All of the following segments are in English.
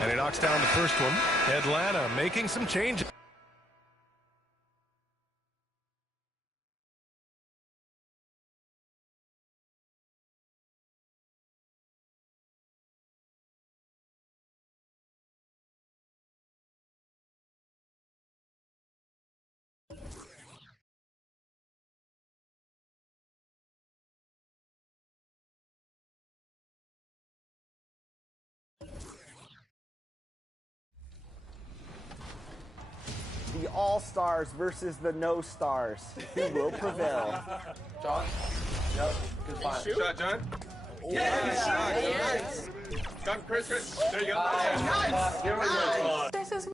And he knocks down the first one. Atlanta making some changes. The All-Stars versus the No-Stars. Who will prevail? John? Yep. Good find. Shot, John. Yes. John, Chris. There you go. Nice. Here we go. This is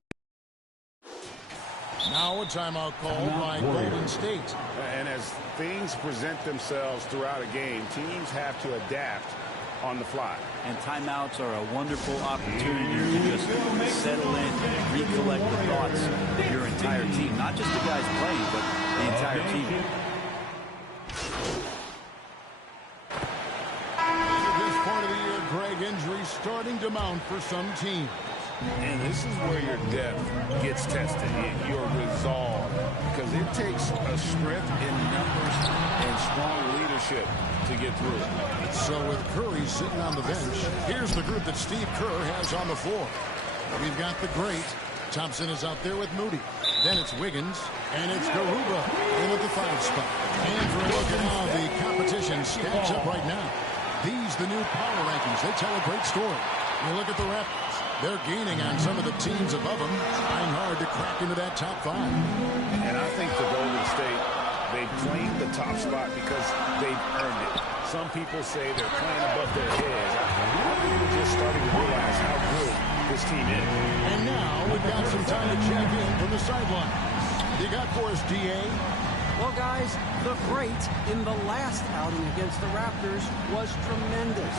Now a timeout called by Golden State. And as things present themselves throughout a game, teams have to adapt on the fly. And timeouts are a wonderful opportunity to just settle in, recollect the thoughts of your entire team. Not just the guys playing, but the entire team. This part of the year, Greg, injuries starting to mount for some teams. And this is where your depth gets tested, your resolve, because it takes a strength in numbers and strong leadership to get through. So with Curry sitting on the bench, here's the group that Steve Kerr has on the floor. We've got the great. Thompson is out there with Moody. Then it's Wiggins, and it's Garuba in at the 5 spot. And for a look at how the competition stacks up right now. These, the new power rankings, they tell a great story. You look at the Raptors. They're gaining on some of the teams above them, trying hard to crack into that top 5. And I think the Golden State, they've claimed the top spot because they've earned it. Some people say they're playing above their heads. I think we're just starting to realize how good this team is. And now we've got some time to check in from the sideline. You got for us, D.A.? Well, guys, the great in the last outing against the Raptors was tremendous.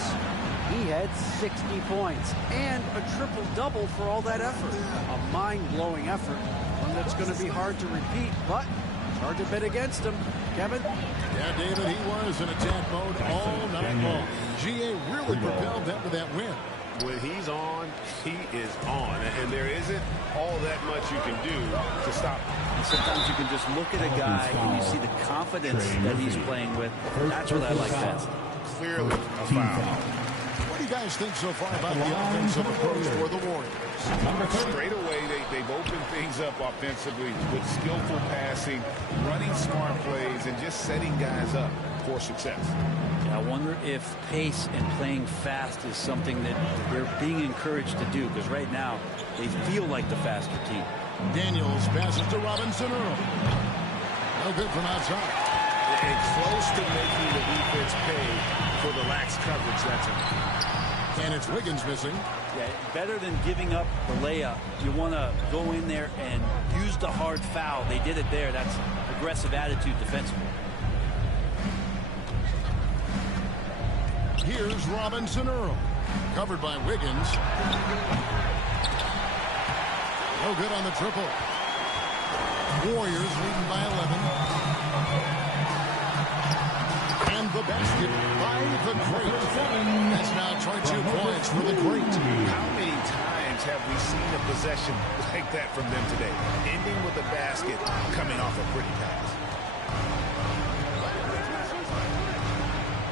He had 60 points and a triple-double for all that effort. A mind-blowing effort, one that's going to be hard to repeat, but it's hard to bet against him. Kevin? Yeah, David, he was in attack mode all night long. G.A. really propelled them to that win. When he's on, he is on. And there isn't all that much you can do to stop him. Sometimes you can just look at a guy and you see the confidence that he's playing with. That's what I like best. Clearly a foul. What do you guys think so far about the offensive approach for the Warriors? Straight away, they've opened things up offensively with skillful passing, running smart plays, and just setting guys up for success. I wonder if pace and playing fast is something that they're being encouraged to do, because right now they feel like the faster team. Daniels passes to Robinson Earl. No good from outside. And close to making the defense pay for the lax coverage that's in. And it's Wiggins missing. Yeah, better than giving up the layup. You want to go in there and use the hard foul. They did it there. That's aggressive attitude defensively. Here's Robinson Earl. Covered by Wiggins. No good on the triple. Warriors leading by 11. And the basket by the great. That's now 22 points for the great. How many times have we seen a possession like that from them today? Ending with a basket, coming off a pretty pass.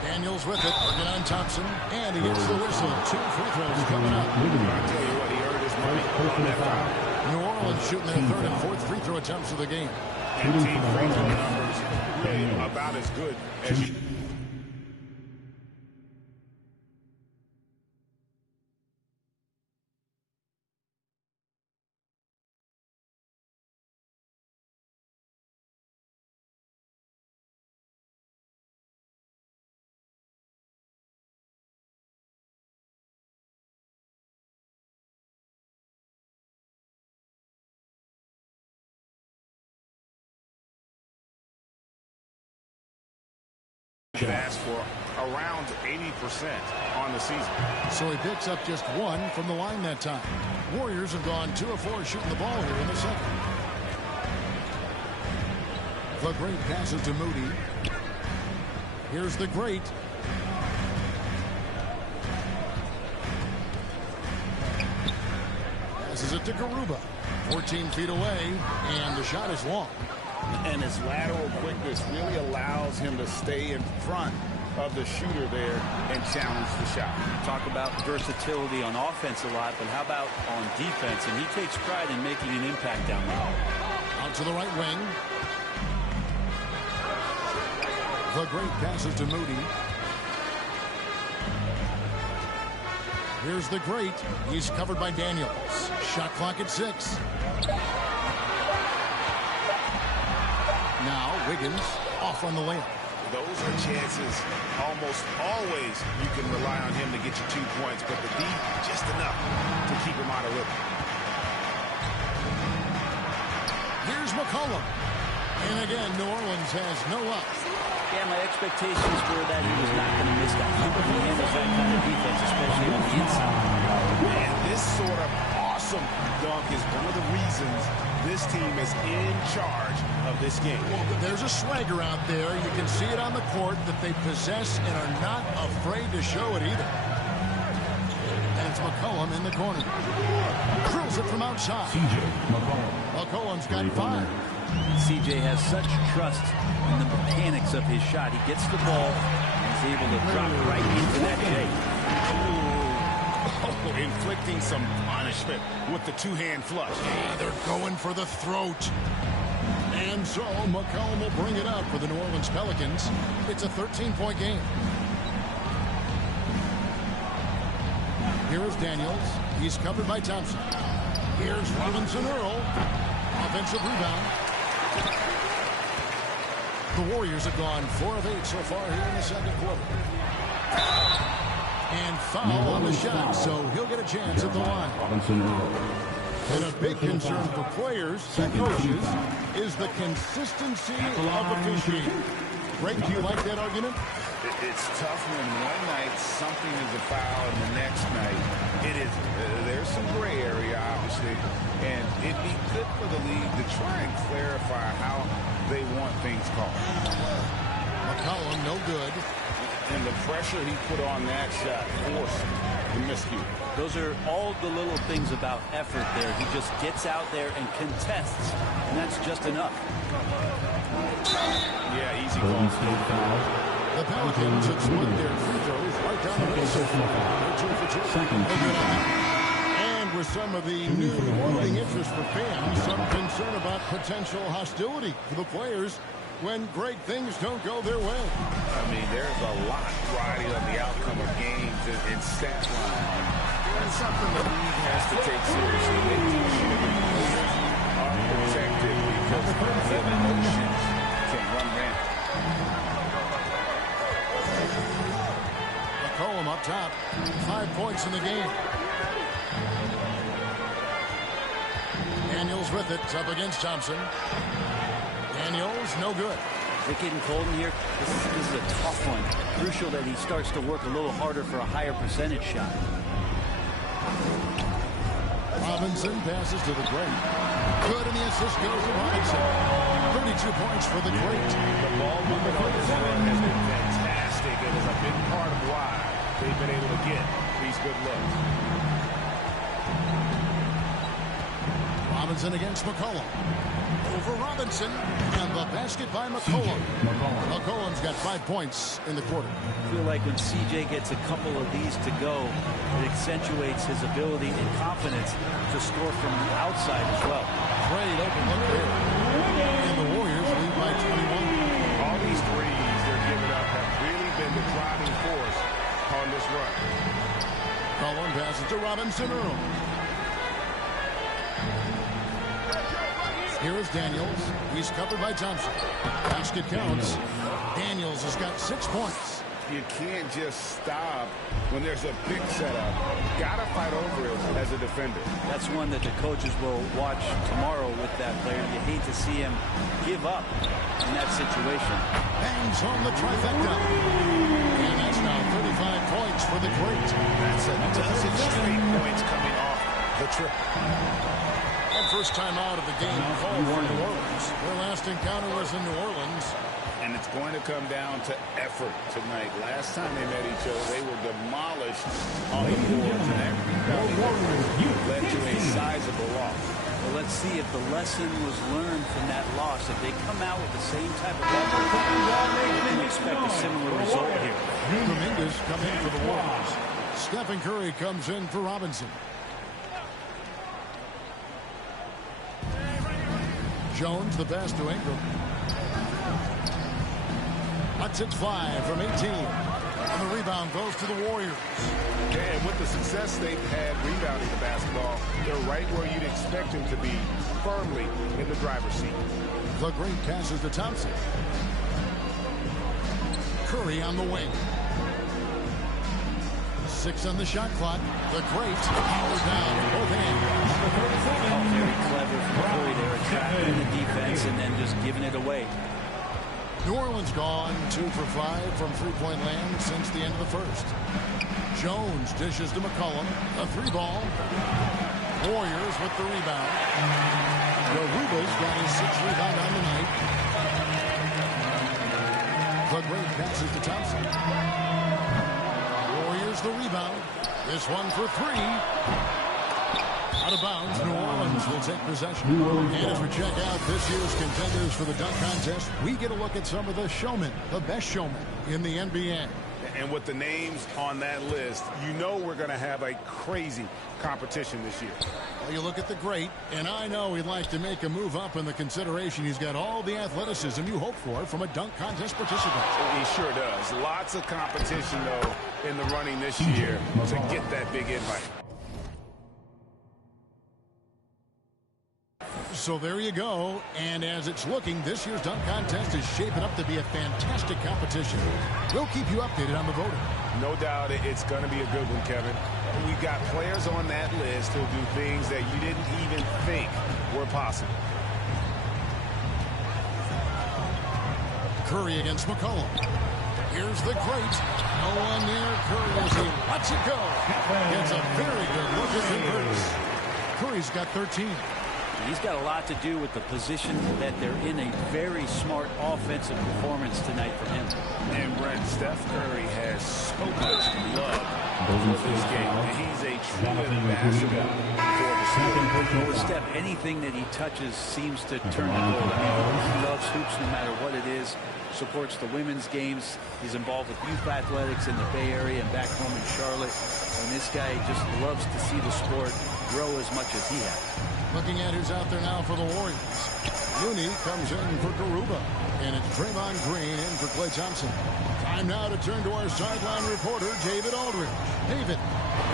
Daniels with it, working on Thompson, and he gets the whistle. 2 free throws coming up. I tell you what, he earned his money on that foul. New Orleans shooting their 3rd and 4th free throw attempts of the game. And team free throw numbers really about as good as you. Asked for around 80% on the season. So he picks up just 1 from the line that time. Warriors have gone 2 of 4 shooting the ball here in the second. The great passes to Moody. Here's the great. Passes it to Garuba. 14 feet away, and the shot is long. And his lateral quickness really allows him to stay in front of the shooter there and challenge the shot. Talk about versatility on offense a lot, but how about on defense? And he takes pride in making an impact down there. Out to the right wing. The great passes to Moody. Here's the great. He's covered by Daniels. Shot clock at 6. Now Wiggins off on the layup. Those are chances almost always you can rely on him to get you 2 points, but the D just enough to keep him out of rhythm. Here's McCollum. And again, New Orleans has no luck. Yeah, my expectations were that he was not going to miss that. He handles that kind of defense, especially on the inside. And this sort of awesome dunk is one of the reasons this team is in charge of this game. There's a swagger out there. You can see it on the court that they possess and are not afraid to show it either. And it's McCollum in the corner. Drills it from outside. McCollum's got 5. CJ has such trust in the mechanics of his shot. He gets the ball and is able to drop right into that J. Inflicting some punishment with the two-hand flush. Yeah, they're going for the throat. And so McCollum will bring it up for the New Orleans Pelicans. It's a 13-point game. Here is Daniels. He's covered by Thompson. Here's Robinson Earl. Offensive rebound. The Warriors have gone 4 of 8 so far here in the second quarter. And foul on the shot, so he'll get a chance at the line. And a big concern for players and coaches is the consistency of officiating. Greg, do you like that argument? It's tough when one night something is a foul and the next night it is. There's some gray area, obviously, and it'd be good for the league to try and clarify how they want things called. McCollum, no good. And the pressure he put on that shot forced the miscue. Those are all the little things about effort there. He just gets out there and contests, and that's just enough. Yeah, easy call. The Pelicans have split their free throws right down the middle so far. They're 2 for 2. And with some of the new rooting interest for fans, some concern about potential hostility for the players when great things don't go their way. I mean, there's a lot riding on the outcome of games and stat line. That's something the league has to take seriously. Making sure the players are protected because the emotions can run rampant. McCollum up top. 5 points in the game. Daniels with it. Up against Thompson. Daniels, no good. Is it getting cold in here? This is a tough one. Crucial that he starts to work a little harder for a higher percentage shot. Robinson passes to the great. Good, and the assist goes to Robinson. 32 points for the great. The ball movement on this run has been fantastic and is a big part of why they've been able to get these good looks. Robinson against McCollum. Over Robinson, and the basket by McCollum. McCollum's got 5 points in the quarter. I feel like when CJ gets a couple of these to go, it accentuates his ability and confidence to score from the outside as well. Great open look there. And the Warriors lead by 21. All these threes they're giving up have really been the driving force on this run. McCollum passes to Robinson Earl. Here is Daniels. He's covered by Thompson. Basket counts. Daniels has got 6 points. You can't just stop when there's a big setup. Got to fight over it as a defender. That's one that the coaches will watch tomorrow with that player. You hate to see him give up in that situation. Bangs on the trifecta. And that's now 35 points for the great. That's a dozen straight points coming off the trip. And first time out of the game called for New Orleans. Their last encounter was in New Orleans. And it's going to come down to effort tonight. Last time they met each other, they were demolished on the boards, and that rebounding led to a sizable loss. Well, let's see if the lesson was learned from that loss. If they come out with the same type of effort, you can expect a similar result here. Dominguez come in for the Warriors. Stephen Curry comes in for Robinson. Jones, the pass to Ingram. Lets it fly from 18. And the rebound goes to the Warriors. And with the success they've had rebounding the basketball, they're right where you'd expect them to be, firmly in the driver's seat. The Great passes to Thompson. Curry on the wing. 6 on the shot clock. The Great powered down with both hands. Oh, very clever from Curry there, trapping the defense and then just giving it away. New Orleans gone 2 for 5 from three-point land since the end of the first. Jones dishes to McCollum. A 3-ball. Warriors with the rebound. Garuba's got his 6th rebound on the night. The Great passes to Thompson. Warriors the rebound. This one for 3. Out of bounds, New Orleans will take possession. And as we check out this year's contenders for the dunk contest, we get a look at some of the showmen, the best showmen in the NBA. And with the names on that list, you know we're going to have a crazy competition this year. Well, you look at the Great, and I know he'd like to make a move up in the consideration. He's got all the athleticism you hope for from a dunk contest participant. He sure does. Lots of competition, though, in the running this year to get that big invite. So there you go, and as it's looking, this year's dunk contest is shaping up to be a fantastic competition. We'll keep you updated on the voting. No doubt it's going to be a good one, Kevin. We've got players on that list who'll do things that you didn't even think were possible. Curry against McCollum. Here's the Great. No one near Curry as he lets it go. Gets a very good look at converts. Curry's got 13. He's got a lot to do with the position that they're in. A very smart offensive performance tonight from him. And Brett, Steph Curry has so much love for this game. He's a true ambassador for the With Steph, anything that he touches seems to turn to gold. I mean, he loves hoops no matter what it is. Supports the women's games. He's involved with youth athletics in the Bay Area and back home in Charlotte. And this guy just loves to see the sport grow as much as he has. Looking at who's out there now for the Warriors. Looney comes in for Garuba. And it's Draymond Green in for Klay Thompson. Time now to turn to our sideline reporter, David Aldridge. David.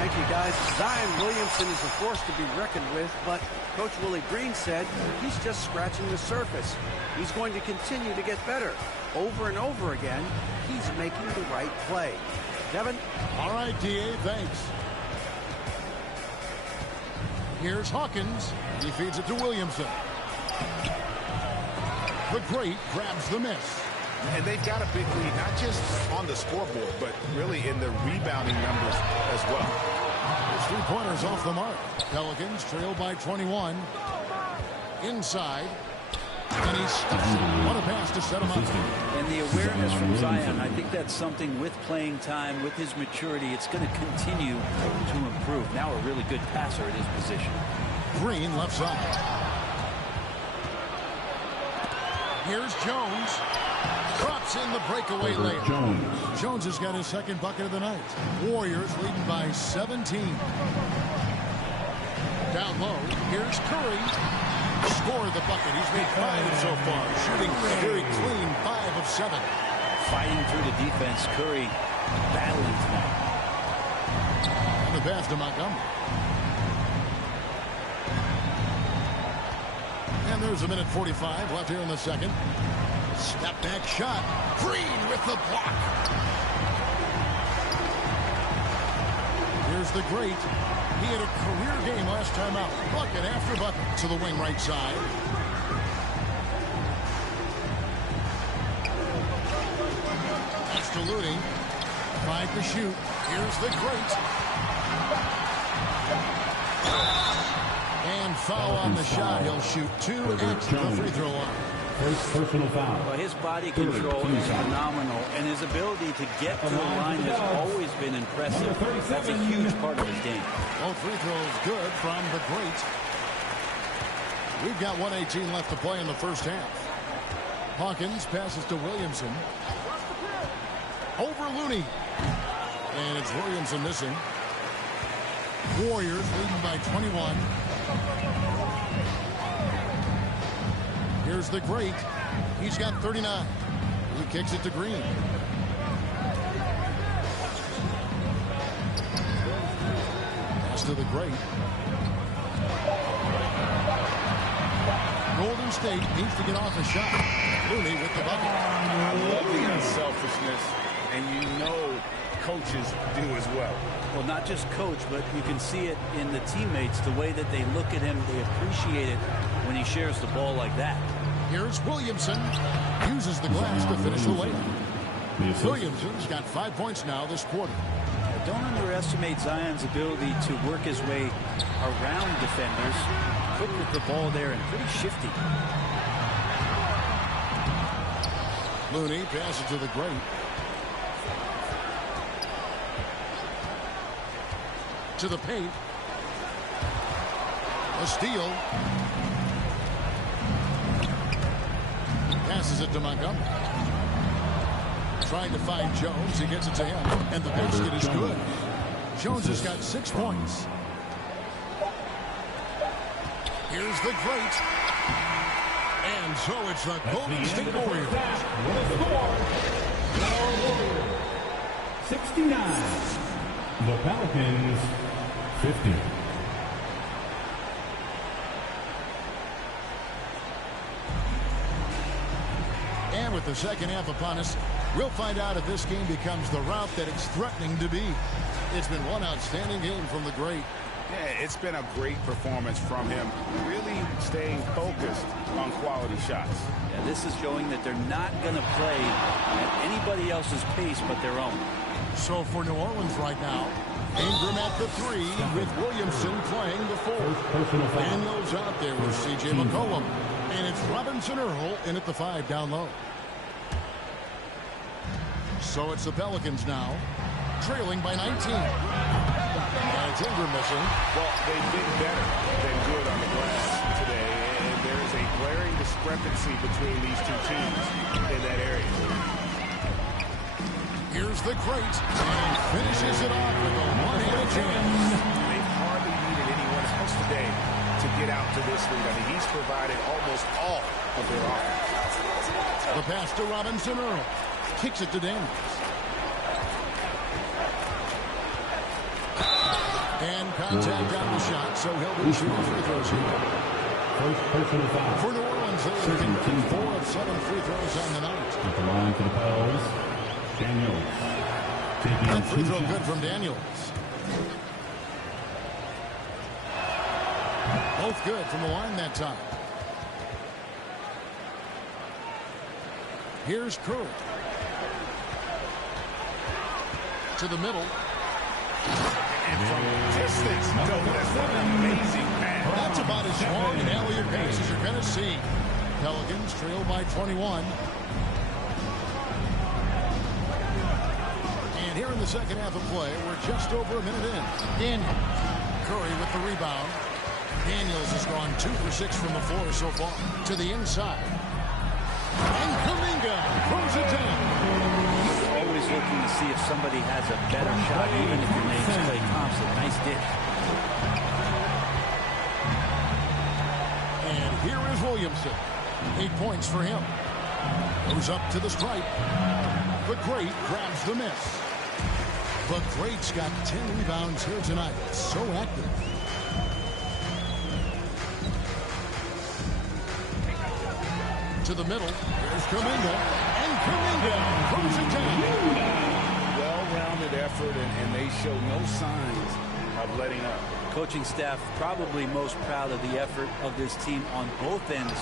Thank you, guys. Zion Williamson is a force to be reckoned with, but Coach Willie Green said he's just scratching the surface. He's going to continue to get better. Over and over again, he's making the right play. Kevin? All right, D.A., thanks. Here's Hawkins. He feeds it to Williamson. The Great grabs the miss. And they've got a big lead, not just on the scoreboard, but really in the rebounding numbers as well. His 3-pointers off the mark. Pelicans trail by 21. Inside. And he stuffs it. What a pass to set him up. And the awareness from Zion, I think that's something with playing time, with his maturity, it's going to continue to improve. Now a really good passer at his position. Green left side. Here's Jones. Drops in the breakaway layup. Jones has got his 2nd bucket of the night. Warriors leading by 17. Down low, here's Curry. Scored the bucket. He's made 5 so far. Shooting very clean, 5 of 7. Fighting through the defense, Curry battling tonight. And the pass to Montgomery. And there's a minute 45 left here in the second. Step back shot. Green with the block. Here's the Great. He had a career game last time out. Bucket after bucket to the wing right side. That's to Looney. 5 to shoot. Here's the Great. And foul on the shot. He'll shoot 2 at the free throw line. First personal foul. Well, his body control is phenomenal, and his ability to get to the line has always been impressive. That's a huge part of his game. Both free throws good from the great. We've got 1:18 left to play in the first half. Hawkins passes to Williamson. Over Looney. And it's Williamson missing. Warriors leading by 21. Here's the great. He's got 39. He kicks it to Green. Pass to the great. Golden State needs to get off a shot. Looney with the bucket. I love the unselfishness, and you know coaches do as well. Well, not just coach, but you can see it in the teammates, the way that they look at him. They appreciate it when he shares the ball like that. Here's Williamson. Uses the glass to finish the layup. Williamson's got 5 points now this quarter. Don't underestimate Zion's ability to work his way around defenders. Quick with the ball there and pretty shifty. Looney passes to the great. To the paint. A steal. Passes it to Montgomery. Trying to find Jones. He gets it to him. And the basket is good. Jones has got 6 points. Here's the great. And so it's the Golden State Warriors. 69. The Pelicans 50. And with the second half upon us, we'll find out if this game becomes the route that it's threatening to be. It's been one outstanding game from the great. Yeah, it's been a great performance from him, really staying focused on quality shots. Yeah, this is showing that they're not going to play at anybody else's pace but their own. So for New Orleans right now, Ingram at the 3 with Williamson playing the 4. Daniels out there with C.J. McCollum. And it's Robinson Earl in at the 5 down low. So it's the Pelicans now, trailing by 19. And it's Ingram missing. Well, they've been better than good on the glass today, and there is a glaring discrepancy between these two teams in that area. Here's the great, and finishes it off with a one-handed jam. They've hardly needed anyone else today to get out to this lead. I mean, he's provided almost all of their offense. The pass to Robinson Earl. Kicks it to Daniels. And contact on the shot, so he'll be shooting free throws here. First personal foul. For New Orleans, they're converting 4 of 7 free throws on the night. At the line for the Pels, Daniels. That free throw good from Daniels. Both good from the line that time. Here's Curry. To the middle. And from distance, that's an amazing pass. That's about as long an alley-oop pass as you're going to see. Pelicans trail by 21. And here in the second half of play, we're just over a minute in. Daniels. Curry with the rebound. Daniels has gone 2 for 6 from the floor so far. To the inside. And Kuminga throws it down. Always looking to see if somebody has a better shot, even if your name's Klay Thompson. Nice dish. And here is Williamson. 8 points for him. Goes up to the stripe. The great grabs the miss. The great's got 10 rebounds here tonight. So active. To the middle. Here's Kuminga. And Kuminga throws it down. Well-rounded effort, and they show no signs of letting up. Coaching staff probably most proud of the effort of this team on both ends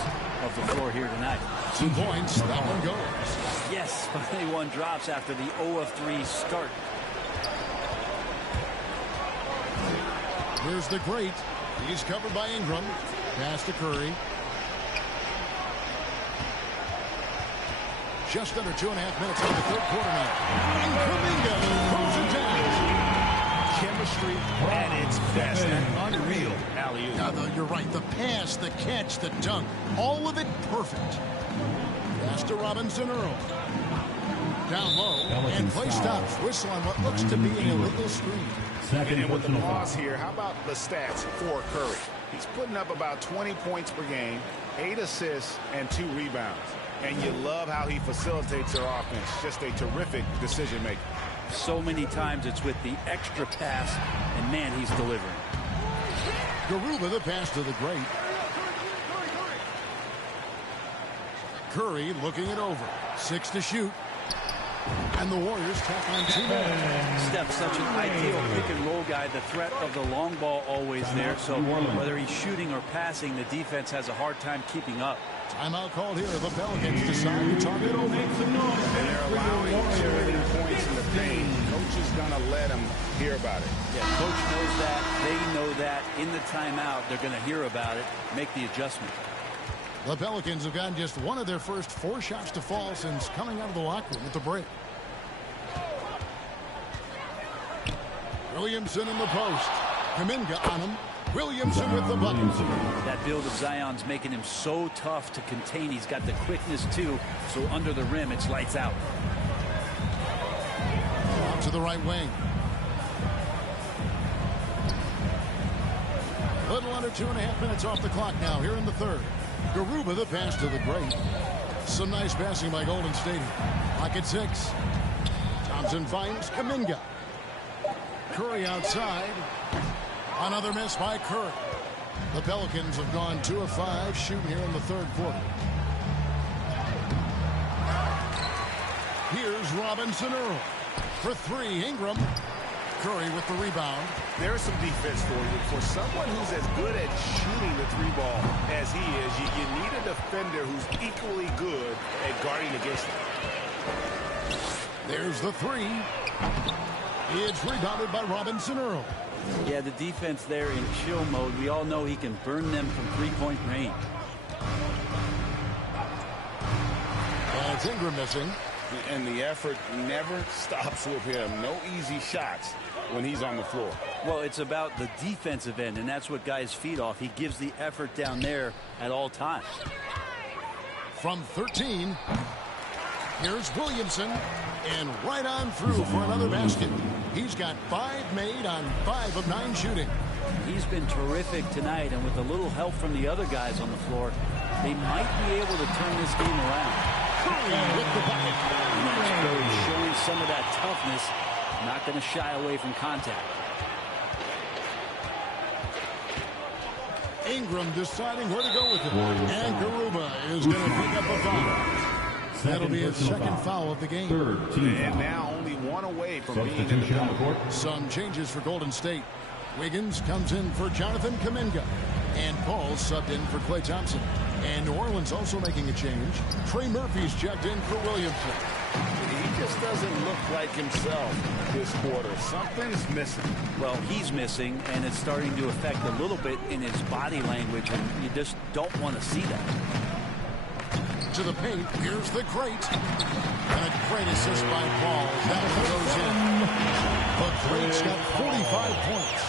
of the floor here tonight. 2 points. That one goes. Yes, finally one drops after the 0 of 3 start. Here's the great. He's covered by Ingram. Pass to Curry. Just under 2.5 minutes in the third quarter now. And Kuminga pulls it down. Chemistry at its best. An unreal alley-oop. Yeah, you're right. The pass, the catch, the dunk, all of it perfect. Pass to Robinson Earl. Down low, and play stops. Whistle on what looks to be an illegal screen. And with the pause here, how about the stats for Curry? He's putting up about 20 points per game, 8 assists, and 2 rebounds. And you love how he facilitates their offense. Just a terrific decision maker. So many times it's with the extra pass, and man, he's delivering. Garuba, the pass to the great. Curry looking it over. 6 to shoot. And the Warriors tack on 2 more. Steph's such an ideal pick-and-roll guy. The threat of the long ball always there. So whether he's shooting or passing, the defense has a hard time keeping up. Timeout called here. The Pelicans decide to talk it over. And they're allowing 2 points in the paint. Coach is going to let him hear about it. Yeah, coach knows that. They know that. In the timeout, they're going to hear about it, make the adjustment. The Pelicans have gotten just one of their first 4 shots to fall since coming out of the locker room at the break. Williamson in the post. Kuminga on him. Williamson with the bucket. That build of Zion's making him so tough to contain. He's got the quickness, too, so under the rim, it's lights out. Out to the right wing. Little under 2.5 minutes off the clock now here in the third. Garuba, the pass to the great. Some nice passing by Golden State. Clock at 6. Thompson finds Kuminga. Curry outside. Another miss by Curry. The Pelicans have gone 2 of 5 shooting here in the third quarter. Here's Robinson Earl. For 3, Ingram. Curry with the rebound. There's some defense for you. For someone who's as good at shooting the 3-ball as he is, you need a defender who's equally good at guarding against him. There's the 3. It's rebounded by Robinson Earl. Yeah, the defense there in chill mode. We all know he can burn them from 3-point range. And it's Ingram missing. And the effort never stops with him. No easy shots when he's on the floor. Well, it's about the defensive end, and that's what guys feed off. He gives the effort down there at all times. From 13, here's Williamson, and right on through for another basket. He's got 5 made on 5 of 9 shooting. He's been terrific tonight, and with a little help from the other guys on the floor, they might be able to turn this game around. Curry with the bucket. Showing some of that toughness, not going to shy away from contact. Ingram deciding where to go with it. And Garuba is going to pick up a foul. That'll be his second foul of the game. And now only 1 away from being in the court. Some changes for Golden State. Wiggins comes in for Jonathan Kuminga. And Paul subbed in for Klay Thompson. And New Orleans also making a change. Trey Murphy's checked in for Williamson. He just doesn't look like himself this quarter. Something's missing. Well, he's missing, and it's starting to affect a little bit in his body language, and you just don't want to see that. To the paint, here's the great. And a great assist by Paul. That goes in. The great's got 45 points.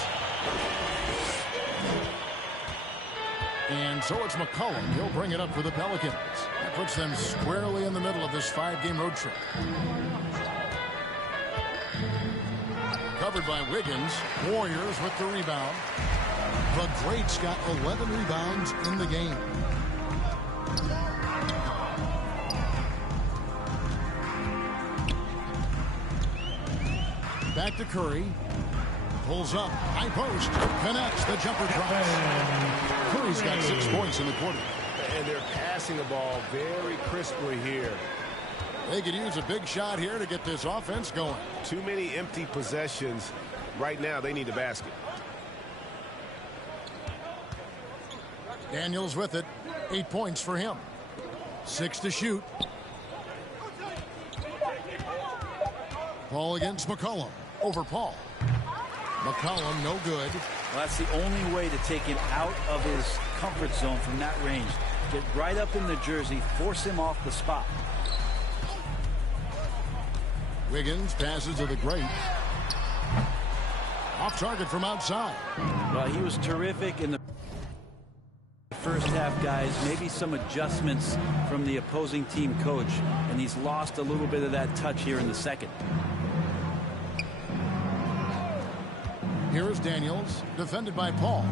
And so it's McCollum. He'll bring it up for the Pelicans. That puts them squarely in the middle of this 5-game road trip. Covered by Wiggins. Warriors with the rebound. The great's got 11 rebounds in the game. Back to Curry. Pulls up. High post. Connects. The jumper drops. Curry's got 6 points in the quarter. And they're passing the ball very crisply here. They could use a big shot here to get this offense going. Too many empty possessions. Right now, they need a basket. Daniels with it. 8 points for him. 6 to shoot. Paul against McCollum. Over Paul. McCollum no good. Well, that's the only way to take him out of his comfort zone from that range. Get right up in the jersey, force him off the spot. Wiggins passes to the great. Off target from outside. Well, he was terrific in the first half, guys. Maybe some adjustments from the opposing team coach, and he's lost a little bit of that touch here in the second. Here is Daniels, defended by Paul.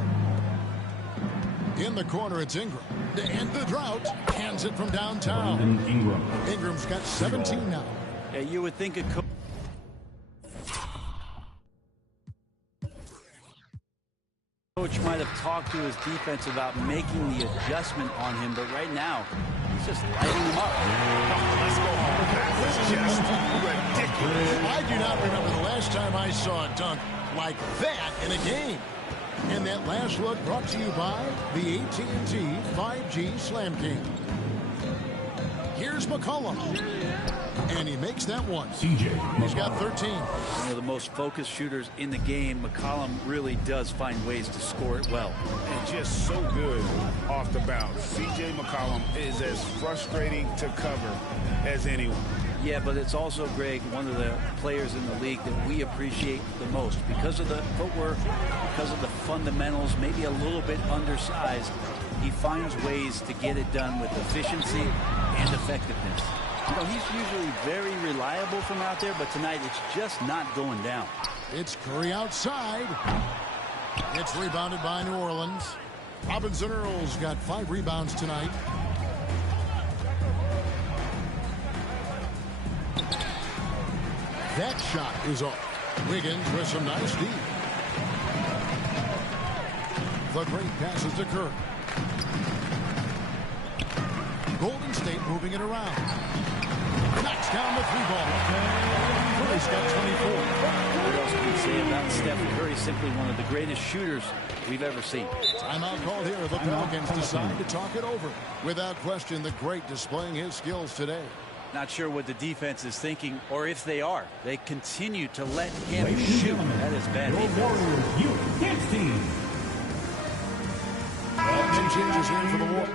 In the corner, it's Ingram. To end the drought, hands it from downtown. Ingram. Ingram's got 17 now. Yeah, you would think a coach might have talked to his defense about making the adjustment on him, but right now, he's just lighting him up. Let's go home. That was just ridiculous. I do not remember the last time I saw a dunk like that in a game. And that last look brought to you by the AT&T 5G Slam King. Here's McCollum. And he makes that one. He's got 13. One of the most focused shooters in the game. McCollum really does find ways to score it well. And just so good off the bounce. C.J. McCollum is as frustrating to cover as anyone. Yeah, but it's also, Greg, one of the players in the league that we appreciate the most. Because of the footwork, because of the fundamentals, maybe a little bit undersized, he finds ways to get it done with efficiency and effectiveness. You know, he's usually very reliable from out there, but tonight it's just not going down. It's Curry outside. It's rebounded by New Orleans. Robinson Earl's got 5 rebounds tonight. That shot is off. Wiggins with some nice D. The great passes to Curry. Golden State moving it around. Knocks down the 3-ball. Curry's got 24. What else can we say about Stephen Curry? Simply one of the greatest shooters we've ever seen. Timeout called here. The Pelicans decide to talk it over. Without question, the great displaying his skills today. Not sure what the defense is thinking, or if they are. They continue to let him shoot. That is bad defense. Some changes here for the Warriors.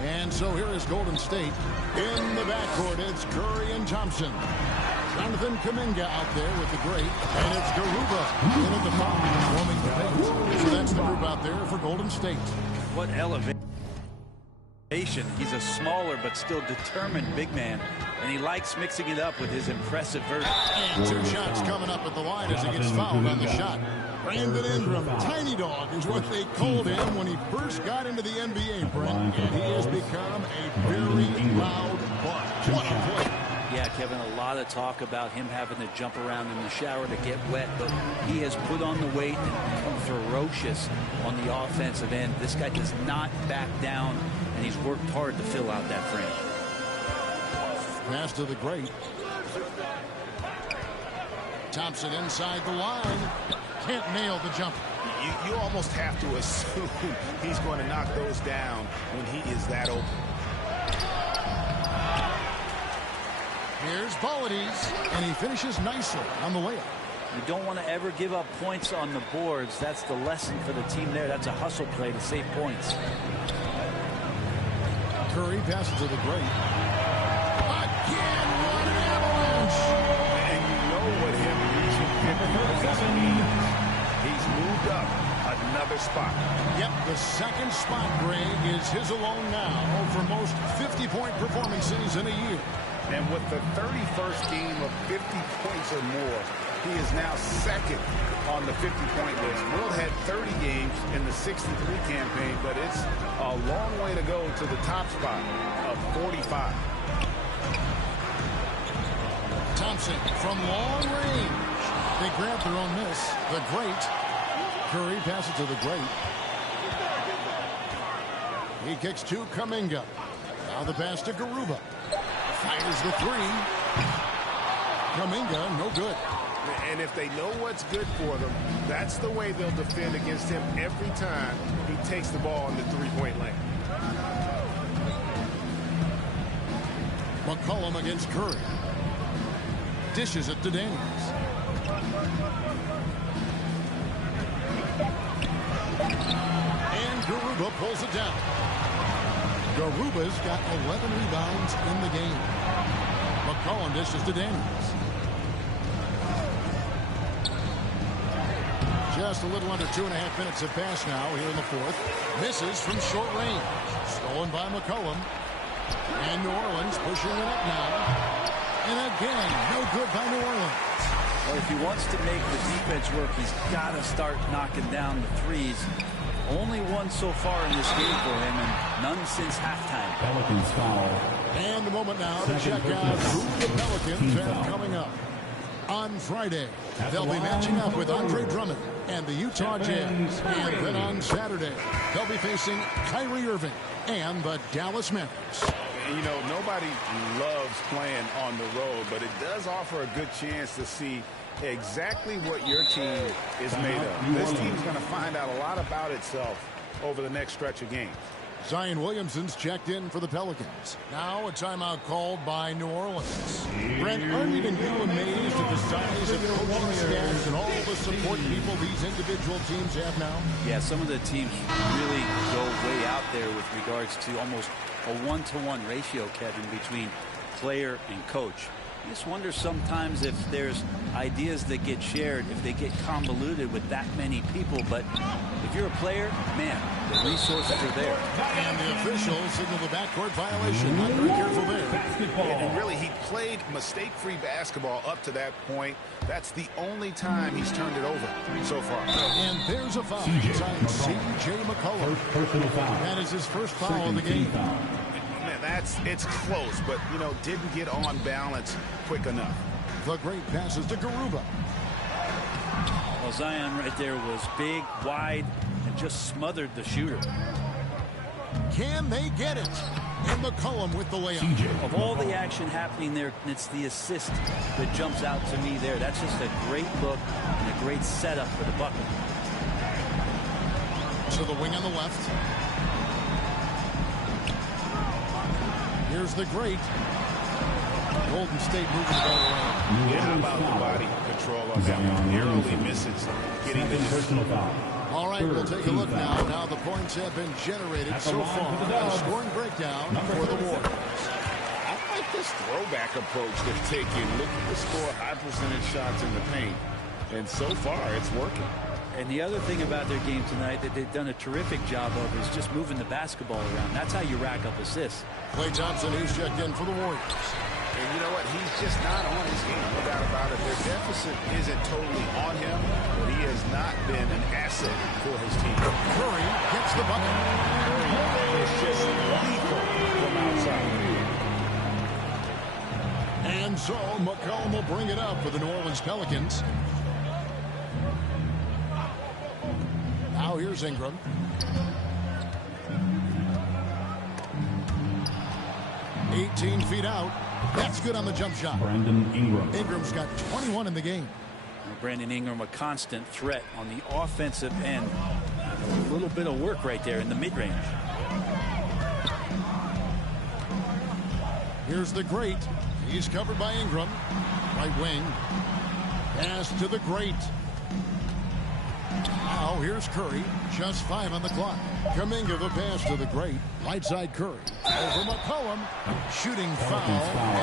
And so here is Golden State. In the backcourt, it's Curry and Thompson. Jonathan Kuminga out there with the great. And it's Garuba in at the 5, warming the paint. So that's the group out there for Golden State. What elevation. He's a smaller but still determined big man. And he likes mixing it up with his impressive version. And 2 shots coming up at the line as he gets fouled on the shot. Brandon Ingram, Tiny Dog, is what they called him when he first got into the NBA, Brent. And he has become a very loud butt. What a play. Yeah, Kevin, a lot of talk about him having to jump around in the shower to get wet, but he has put on the weight and become ferocious on the offensive end. This guy does not back down, and he's worked hard to fill out that frame. Pass to the great. Thompson inside the line. Can't nail the jumper. You almost have to assume he's going to knock those down when he is that open. Here's Bollides, and he finishes nicely on the layup. You don't want to ever give up points on the boards. That's the lesson for the team there. That's a hustle play to save points. Curry passes to the great. Again, what an avalanche! And you know what him reaching 50 points means. He's moved up another spot. Yep, the second spot, Greg, is his alone now for most 50-point performances in a year. And with the 31st game of 50 points or more, he is now second on the 50-point list. Wilt had 30 games in the 63 campaign, but it's a long way to go to the top spot of 45. Thompson from long range. They grab their own miss. The great. Curry passes to the great. He kicks to Kuminga. Now the pass to Garuba. Fires the 3. Kuminga, no good. And if they know what's good for them, that's the way they'll defend against him every time he takes the ball in the 3-point lane. McCollum against Curry. Dishes it to Daniels. And Garuba pulls it down. Garuba's got 11 rebounds in the game. McCollum dishes to Daniels. Just a little under 2.5 minutes have passed now here in the fourth. Misses from short range. Stolen by McCollum. And New Orleans pushing it up now. And again, no good by New Orleans. Well, if he wants to make the defense work, he's got to start knocking down the threes. Only one so far in this game for him, and none since halftime. Pelicans foul. And a moment now to check out who the Pelicans have coming up. On Friday, they'll be matching up with Andre Drummond and the Utah Jazz. And then on Saturday, they'll be facing Kyrie Irving and the Dallas Mavericks. And, you know, nobody loves playing on the road, but it does offer a good chance to see exactly what your team is made of. This team's going to find out a lot about itself over the next stretch of games. Zion Williamson's checked in for the Pelicans. Now a timeout called by New Orleans. Brent, aren't even you amazed at the size of coaching staffs and all the support people these individual teams have now? Yeah, some of the teams really go way out there with regards to almost a one-to-one ratio, Kevin, between player and coach. You just wonder sometimes if there's ideas that get shared, if they get convoluted with that many people. But if you're a player, man, the resources are there. And the officials signal the backcourt violation. Not very careful there. And really, he played mistake-free basketball up to that point. That's the only time he's turned it over so far. And there's a foul on C.J. McCollum. First personal foul. That is his first foul of the game. It's close, but, you know, didn't get on balance quick enough. The great passes to Garuba. Well, Zion right there was big, wide, and just smothered the shooter. Can they get it? And McCollum with the layup. Of all the action happening there, it's the assist that jumps out to me there. That's just a great look and a great setup for the bucket. To the wing on the left. Here's the great. Golden State moving the ball around. Yeah, how about the body control on that one? Narrowly misses getting the personal foul. All right, we'll take a look now. Now the points have been generated so far. A scoring breakdown for the Warriors. I like this throwback approach they're taking. Look at the score, high percentage shots in the paint. And so far, it's working. And the other thing about their game tonight that they've done a terrific job of is just moving the basketball around. That's how you rack up assists. Klay Thompson, who's checked in for the Warriors. And you know what? He's just not on his game. No doubt about it. Their deficit isn't totally on him, but he has not been an asset for his team. Curry gets the bucket. It's just lethal from outside. And so McCollum will bring it up for the New Orleans Pelicans. Now here's Ingram. "18 feet out. That's good on the jump shot. Brandon Ingram. Ingram's got 21 in the game. Brandon Ingram, a constant threat on the offensive end. A little bit of work right there in the mid-range. Here's the great. He's covered by Ingram. Right wing. Pass to the great. Now here's Curry. Just 5 on the clock. Kuminga the pass to the great. Right side Curry. Over McCollum. Shooting foul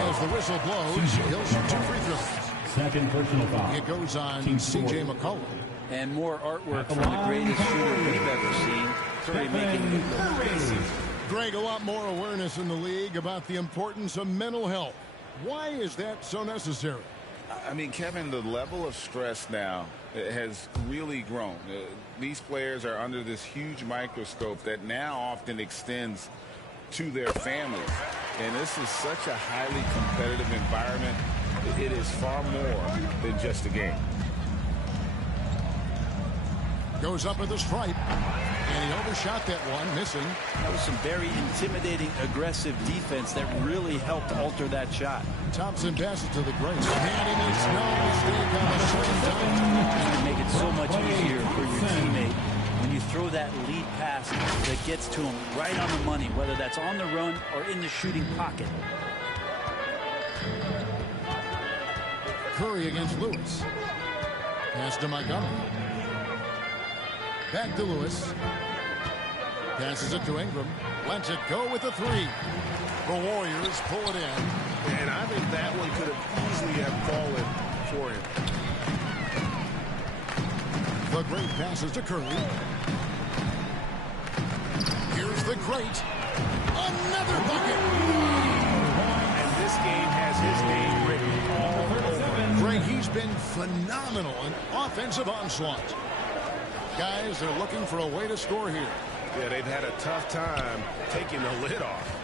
as the whistle blows. He'll shoot 2 free throws. Second personal foul. It goes on C.J. McCollum. And more artwork from the greatest shooter we've ever seen. Curry making it look. Greg, a lot more awareness in the league about the importance of mental health. Why is that so necessary? I mean, Kevin, the level of stress now has really grown. These players are under this huge microscope that now often extends to their families. And this is such a highly competitive environment. It is far more than just a game. Goes up at the stripe. And he overshot that one, missing. That was some very intimidating, aggressive defense that really helped alter that shot. Thompson passes to the great. And he makes no mistake on the slam dunk. You can make it so much easier for your teammate when you throw that lead pass that gets to him right on the money, whether that's on the run or in the shooting pocket. Curry against Lewis. Pass to Montgomery. Back to Lewis. Passes it to Ingram. Lets it go with the three. The Warriors pull it in. And I think that one could have easily have fallen for him. The great passes to Curry. Here's the great. Another bucket. And this game has his name written all over. Great, he's been phenomenal in offensive onslaught. Guys, they're looking for a way to score here. Yeah, they've had a tough time taking the lid off.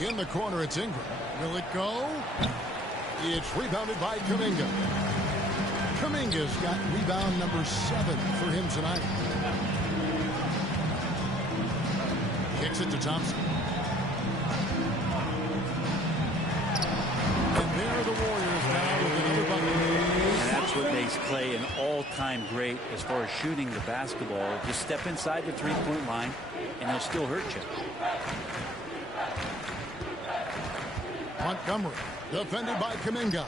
In the corner, it's Ingram. Will it go? It's rebounded by Kuminga. Kuminga's got rebound number 7 for him tonight. Kicks it to Thompson. And there are the Warriors now with another bucket. And that's what makes Clay an all-time great as far as shooting the basketball. Just step inside the three-point line, and he'll still hurt you. Montgomery, defended by Kuminga.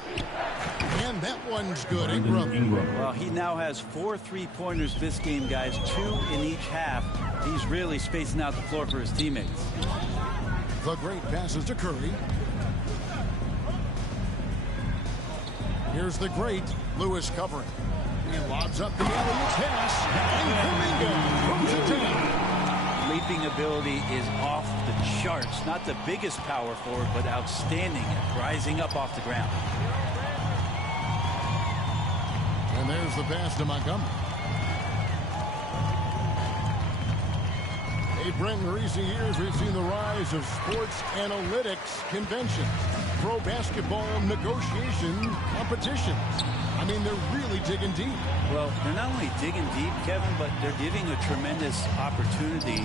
And that one's good. Ingram. Well, he now has 4 3-pointers this game, guys. 2 in each half. He's really spacing out the floor for his teammates. The great passes to Curry. Here's the great Lewis covering. He lobs up the alley-oop pass. And Kuminga throws it down. Leaping ability is off the charts. Not the biggest power forward, but outstanding at rising up off the ground. And there's the pass to Montgomery. Hey, Brent, in recent years, we've seen the rise of sports analytics conventions, pro basketball negotiation competitions. I mean, they're really digging deep. Well, they're not only digging deep, Kevin, but they're giving a tremendous opportunity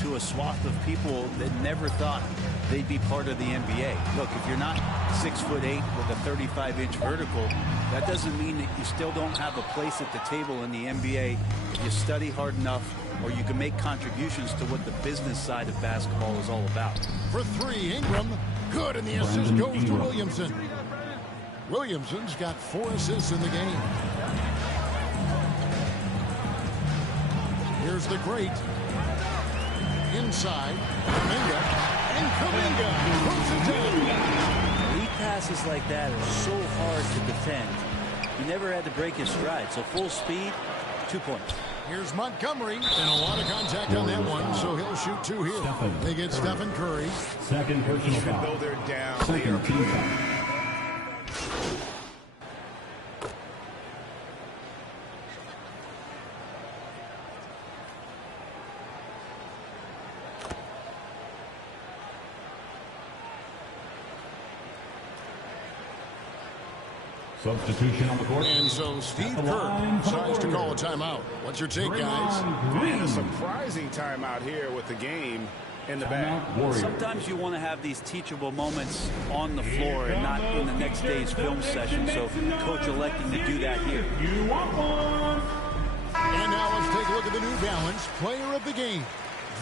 to a swath of people that never thought they'd be part of the NBA. Look, if you're not 6'8" with a 35-inch vertical, that doesn't mean that you still don't have a place at the table in the NBA if you study hard enough, or you can make contributions to what the business side of basketball is all about. For 3, Ingram. Good, and the assist goes to Williamson. Williamson's got 4 assists in the game. Here's the great. Inside. Kuminga. And Kuminga throws it down. Lead passes like that are so hard to defend. He never had to break his stride, so full speed, 2 points. Here's Montgomery, and a lot of contact on that one, so he'll shoot 2 here. They get Stephen Curry. Second personal Even foul. though they're down, Second team foul. Substitution on the court. And so Steve Kerr decides to call a timeout. What's your take, guys? And a surprising timeout here with the game in the back. Sometimes you want to have these teachable moments on the floor and not in the next day's film session, so coach electing to do that here. And now let's take a look at the New Balance player of the game,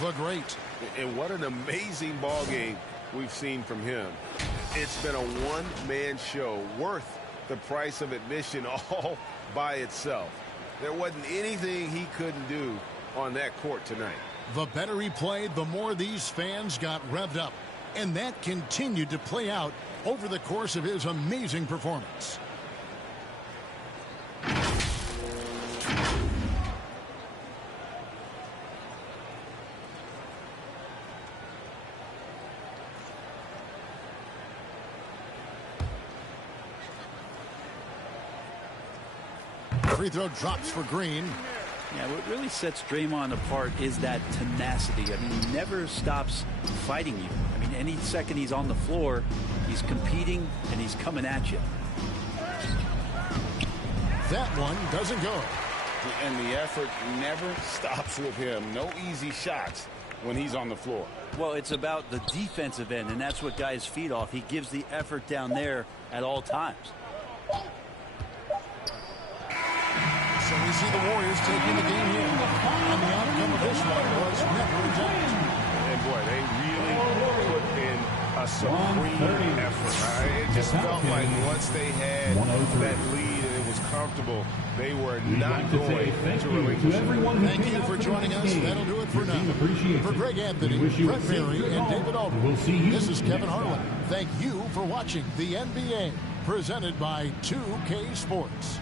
the great. And what an amazing ball game we've seen from him. It's been a one-man show worth the price of admission all by itself. There wasn't anything he couldn't do on that court tonight. The better he played, the more these fans got revved up. And that continued to play out over the course of his amazing performance. Free throw drops for Green. Yeah, what really sets Draymond apart is that tenacity. I mean, he never stops fighting you. I mean, any second he's on the floor, he's competing and he's coming at you. That one doesn't go. And the effort never stops with him. No easy shots when he's on the floor. Well, it's about the defensive end, and that's what guys feed off. He gives the effort down there at all times. So we see the Warriors taking the game here. And the outcome of this one was never in doubt. And boy, they really put in a supreme effort. It just felt like once they had that lead and it was comfortable. comfortable they were We'd not like to say going thank to you relinquish. to everyone who Thank came you out for the joining us. game. That'll do it for Your team now. appreciates For it. Greg Anthony, We wish you a Brett safe Berry, trip and home. David Aldridge, We'll see you this is Kevin next Harlan. time. Thank you for watching the NBA, presented by 2K Sports.